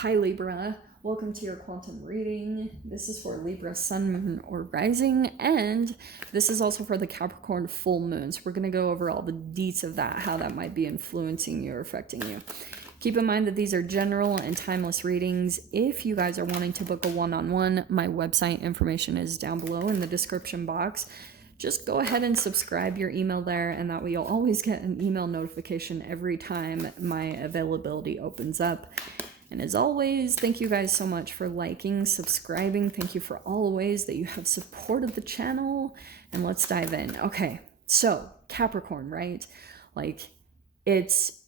Hi Libra, welcome to your quantum reading. This is for Libra sun, moon, or rising, and this is also for the Capricorn full moon. So we're going to go over all the deets of that, how that might be influencing you or affecting you. Keep in mind that these are general and timeless readings. If you guys are wanting to book a one-on-one, my website information is down below in the description box. Just go ahead and subscribe your email there, and that way you'll always get an email notification every time my availability opens up. And as always, thank you guys so much for liking, subscribing. Thank you for all the ways that you have supported the channel. And let's dive in. Okay, so Capricorn, right? Like, it's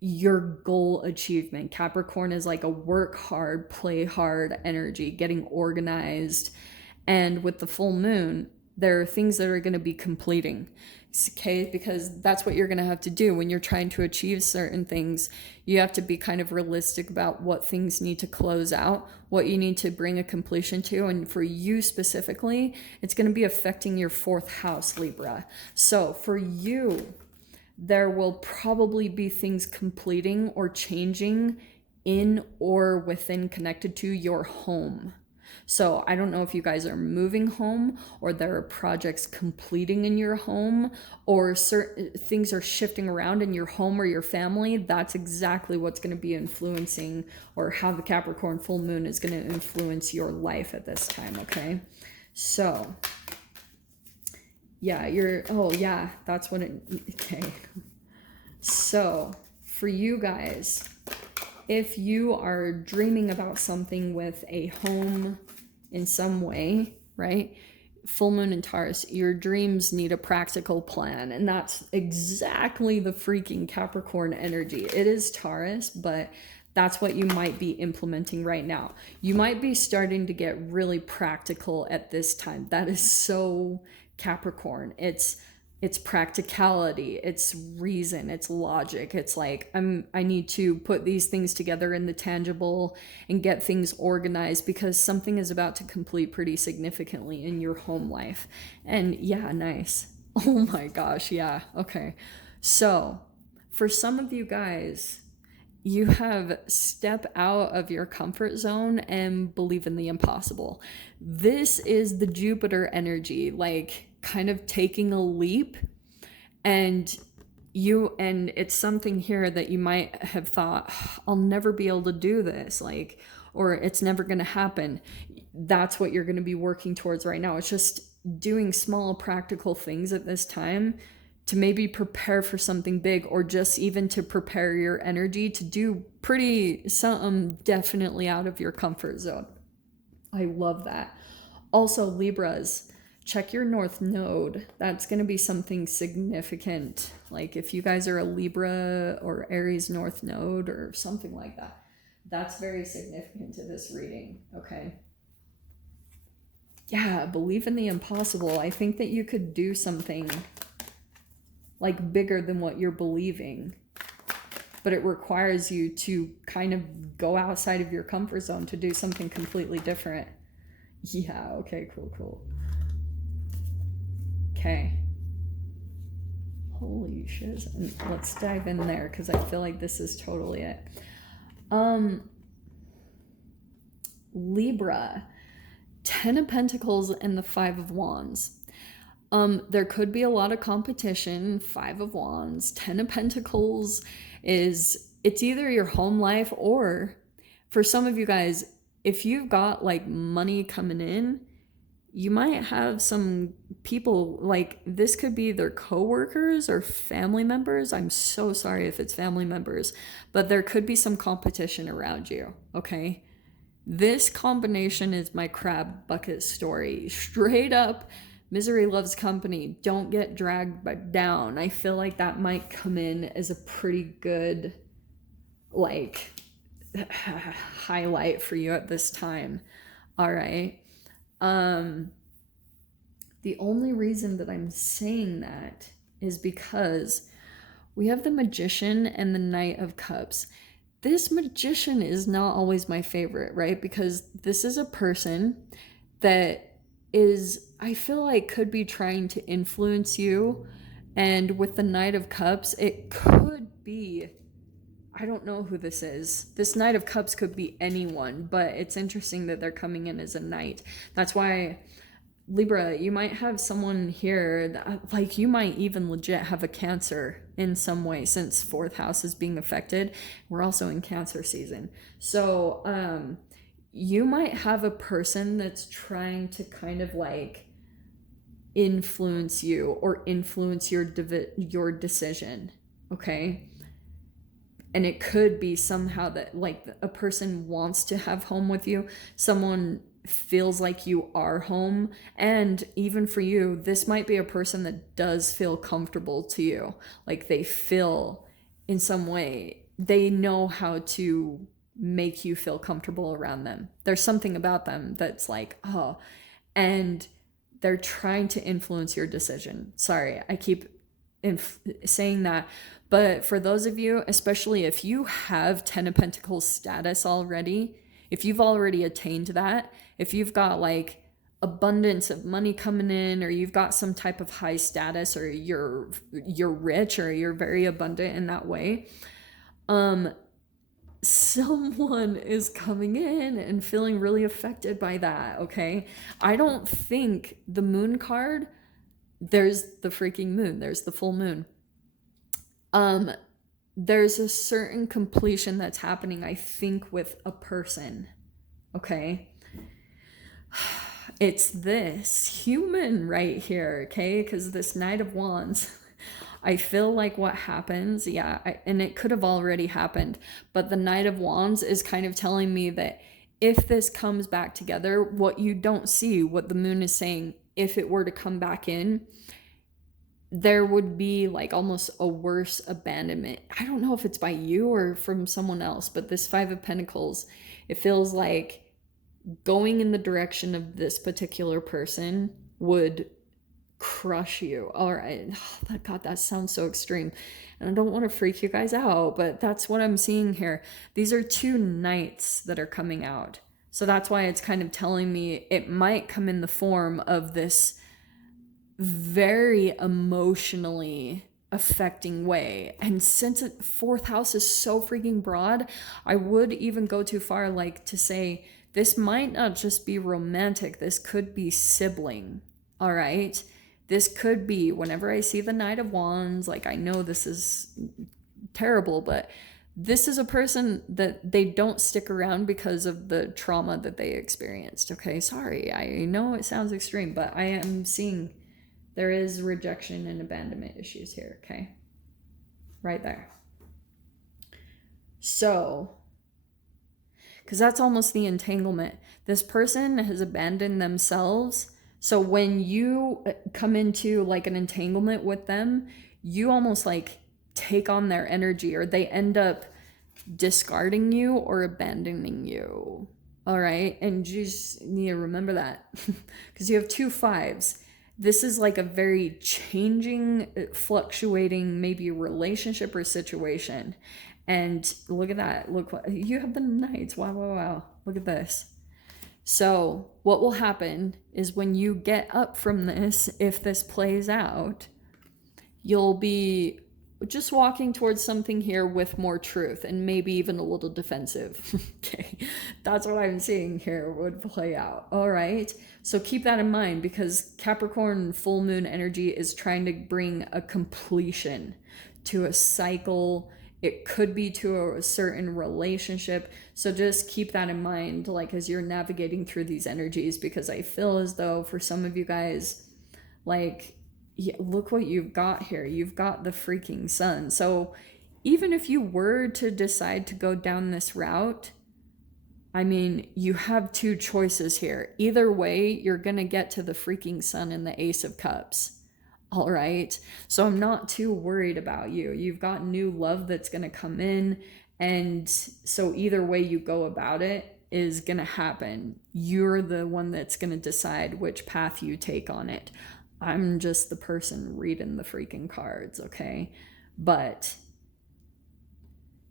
your goal achievement. Capricorn is like a work hard, play hard energy, getting organized. And with the full moon, there are things that are going to be completing, okay? Because that's what you're going to have to do when you're trying to achieve certain things. You have to be kind of realistic about what things need to close out, what you need to bring a completion to. And for you specifically, it's going to be affecting your fourth house, Libra. So for you, there will probably be things completing or changing in or within connected to your home. So I don't know if you guys are moving home, or there are projects completing in your home, or certain things are shifting around in your home or your family. That's exactly what's going to be influencing, or how the Capricorn full moon is going to influence your life at this time, okay? So yeah, that's what it, okay. So for you guys, if you are dreaming about something with a home in some way, right? Full moon in Taurus, your dreams need a practical plan. And that's exactly the freaking Capricorn energy. It is Taurus, but that's what you might be implementing right now. You might be starting to get really practical at this time. That is so Capricorn. It's practicality, it's reason, it's logic. It's like I need to put these things together in the tangible and get things organized, because something is about to complete pretty significantly in your home life. And yeah, nice. Oh my gosh, yeah. Okay. So, for some of you guys, you have step out of your comfort zone and believe in the impossible. This is the Jupiter energy, like kind of taking a leap, and it's something here that you might have thought, I'll never be able to do this, like, or it's never going to happen. That's what you're going to be working towards right now. It's just doing small practical things at this time to maybe prepare for something big, or just even to prepare your energy to do pretty something definitely out of your comfort zone. I love that. Also, Libras, check your North Node. That's going to be something significant. Like if you guys are a Libra or Aries North Node or something like that, that's very significant to this reading, okay? Yeah, believe in the impossible. I think that you could do something like bigger than what you're believing, but it requires you to kind of go outside of your comfort zone to do something completely different. Yeah, okay, cool. Okay. Holy shit. Let's dive in there, because I feel like this is totally it. Libra, 10 of Pentacles and the 5 of Wands. There could be a lot of competition. 5 of Wands, 10 of Pentacles it's either your home life, or for some of you guys, if you've got like money coming in, you might have some people, like this could be their coworkers or family members. I'm so sorry if it's family members, but there could be some competition around you, okay? This combination is my crab bucket story. Straight up, misery loves company. Don't get dragged down. I feel like that might come in as a pretty good, like, highlight for you at this time. All right. The only reason that I'm saying that is because we have the Magician and the Knight of Cups. This Magician is not always my favorite, right? Because this is a person that is, I feel like, could be trying to influence you. And with the Knight of Cups, it could be I don't know who this is. This Knight of Cups could be anyone, but it's interesting that they're coming in as a knight. That's why, Libra, you might have someone here that, like, you might even legit have a Cancer in some way, since fourth house is being affected. We're also in Cancer season. So, you might have a person that's trying to kind of like influence you or influence your decision, okay? And it could be somehow that like a person wants to have home with you, someone feels like you are home, and even for you, this might be a person that does feel comfortable to you. Like they feel in some way, they know how to make you feel comfortable around them. There's something about them that's like, oh, and they're trying to influence your decision. Sorry, I keep saying that. But for those of you, especially if you have 10 of Pentacles status already, if you've already attained that, if you've got like abundance of money coming in, or you've got some type of high status, or you're rich, or you're very abundant in that way, someone is coming in and feeling really affected by that, okay? I don't think the moon card, there's the freaking moon, there's the full moon. There's a certain completion that's happening, I think, with a person, okay? It's this human right here, okay? Because this Knight of Wands, I feel like what happens, and it could have already happened, but the Knight of Wands is kind of telling me that if this comes back together, what you don't see, what the moon is saying, if it were to come back in, there would be like almost a worse abandonment. I don't know if it's by you or from someone else, but this Five of Pentacles, it feels like going in the direction of this particular person would crush you. All right. Oh, God, that sounds so extreme. And I don't want to freak you guys out, but that's what I'm seeing here. These are two knights that are coming out. So that's why it's kind of telling me it might come in the form of this very emotionally affecting way. And since fourth house is so freaking broad, I would even go too far like to say this might not just be romantic, this could be sibling. All right, this could be, whenever I see the Knight of Wands, like I know this is terrible, but this is a person that they don't stick around because of the trauma that they experienced. Okay, sorry, I know it sounds extreme, but I am seeing there is rejection and abandonment issues here, okay? Right there. So, because that's almost the entanglement. This person has abandoned themselves. So when you come into like an entanglement with them, you almost like take on their energy, or they end up discarding you or abandoning you. All right? And you just need to remember that because you have two fives. This is like a very changing, fluctuating, maybe relationship or situation. And look at that. Look, you have the Knights. Wow, wow, wow. Look at this. So what will happen is when you get up from this, if this plays out, you'll be just walking towards something here with more truth and maybe even a little defensive. Okay, that's what I'm seeing here would play out. All right, so keep that in mind, because Capricorn full moon energy is trying to bring a completion to a cycle. It could be to a certain relationship. So just keep that in mind, like as you're navigating through these energies, because I feel as though for some of you guys, like, yeah, look what you've got here. You've got the freaking sun. So even if you were to decide to go down this route, I mean, you have two choices here. Either way, you're going to get to the freaking sun and the Ace of Cups. All right. So I'm not too worried about you. You've got new love that's going to come in. And so either way you go about it is going to happen. You're the one that's going to decide which path you take on it. I'm just the person reading the freaking cards, okay? But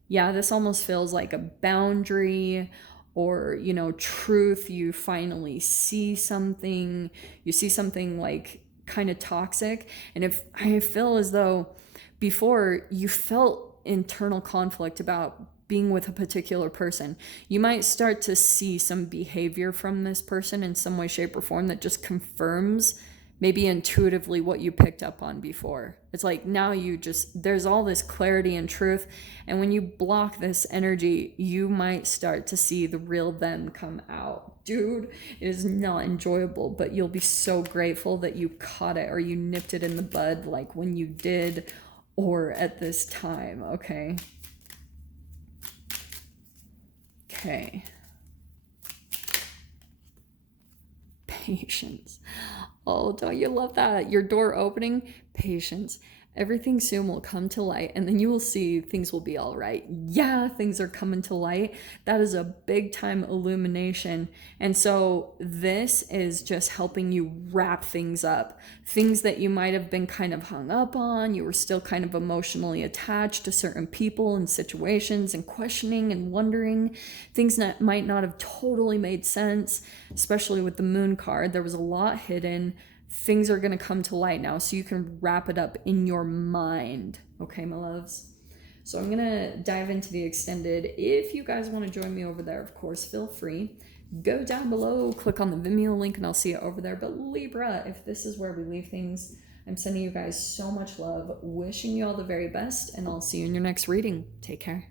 yeah, this almost feels like a boundary, or, you know, truth. You finally see something. You see something like kind of toxic. And if I feel as though before you felt internal conflict about being with a particular person. You might start to see some behavior from this person in some way, shape, or form that just confirms maybe intuitively what you picked up on before. It's like now there's all this clarity and truth. And when you block this energy, you might start to see the real them come out. Dude, it is not enjoyable, but you'll be so grateful that you caught it or you nipped it in the bud, like when you did or at this time, okay? Okay. Patience. Oh, don't you love that? Your door opening, patience. Everything soon will come to light, and then you will see things will be all right. Yeah, things are coming to light. That is a big time illumination. And so this is just helping you wrap things up. Things that you might have been kind of hung up on. You were still kind of emotionally attached to certain people and situations and questioning and wondering. Things that might not have totally made sense, especially with the moon card. There was a lot hidden. Things are going to come to light now, so you can wrap it up in your mind. Okay, my loves? So I'm going to dive into the extended. If you guys want to join me over there, of course, feel free. Go down below, click on the Vimeo link, and I'll see you over there. But Libra, if this is where we leave things, I'm sending you guys so much love, wishing you all the very best, and I'll see you in your next reading. Take care.